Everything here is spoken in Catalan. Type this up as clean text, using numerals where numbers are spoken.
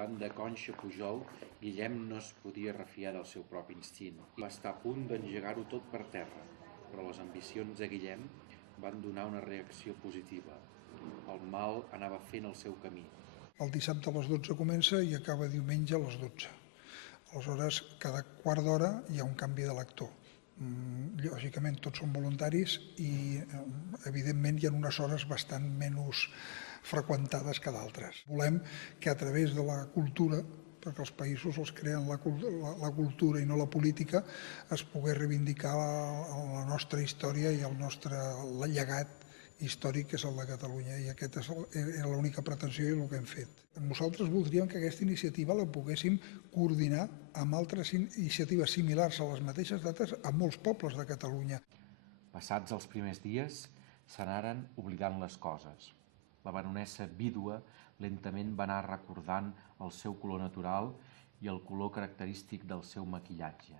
Davant de Conxa Pujol, Guillem no es podia refiar del seu propi instint. Va estar a punt d'engegar-ho tot per terra, però les ambicions de Guillem van donar una reacció positiva. El mal anava fent el seu camí. El dissabte a les 12 comença i acaba diumenge a les 12. Aleshores, cada quart d'hora hi ha un canvi de lector. Lògicament tots són voluntaris i evidentment hi ha unes hores bastant menys freqüentades que d'altres. Volem que a través de la cultura, perquè els països els creen la cultura i no la política, es pugui reivindicar la nostra història i el nostre llegat històric, que és el de Catalunya, i aquesta era l'única pretensió i el que hem fet. Nosaltres voldríem que aquesta iniciativa la poguéssim coordinar amb altres iniciatives similars a les mateixes dates a molts pobles de Catalunya. Passats els primers dies, s'anaren oblidant les coses. La baronessa vídua lentament va anar recordant el seu color natural i el color característic del seu maquillatge.